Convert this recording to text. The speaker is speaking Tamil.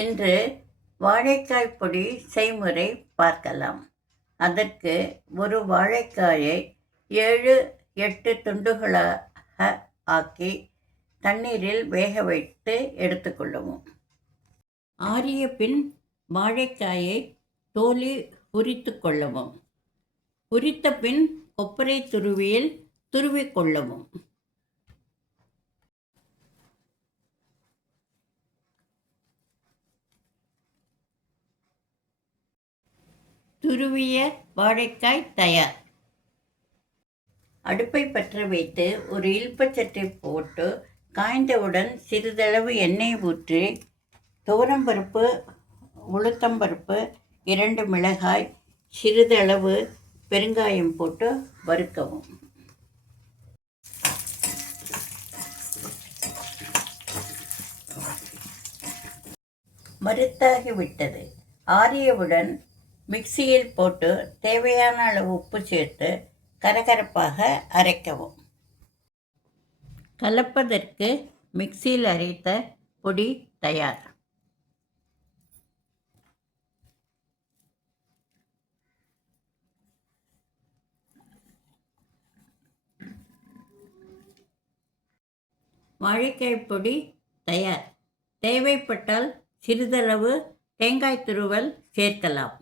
இன்று வாழைக்காய் பொடி செய்முறை பார்க்கலாம். அதற்கு ஒரு வாழைக்காயை 7-8 துண்டுகளாக ஆக்கி தண்ணீரில் வேக வைத்து எடுத்துக்கொள்ளவும். ஆறிய பின் வாழைக்காயை தோலி உரித்து கொள்ளவும். உரித்த பின் கொப்பரை துருவியில் துருவிக்கொள்ளவும். துருவிய வாழைக்காய் தயார். அடுப்பை பற்ற வைத்து ஒரு இல்பச்சட்டை போட்டு காய்ந்தவுடன் சிறிதளவு எண்ணெய் ஊற்றி துவரம்பருப்பு, உளுத்தம்பருப்பு, 2 மிளகாய், சிறிதளவு பெருங்காயம் போட்டு வறுக்கவும். வறுத்தாகிவிட்டது. ஆறியவுடன் மிக்சியில் போட்டு தேவையான அளவு உப்பு சேர்த்து கரகரப்பாக அரைக்கவும். கலப்பதற்கு மிக்சியில் அரைத்த பொடி தயார். வாழைக்காய் பொடி தயார். தேவைப்பட்டால் சிறிதளவு தேங்காய் துருவல் சேர்க்கலாம்.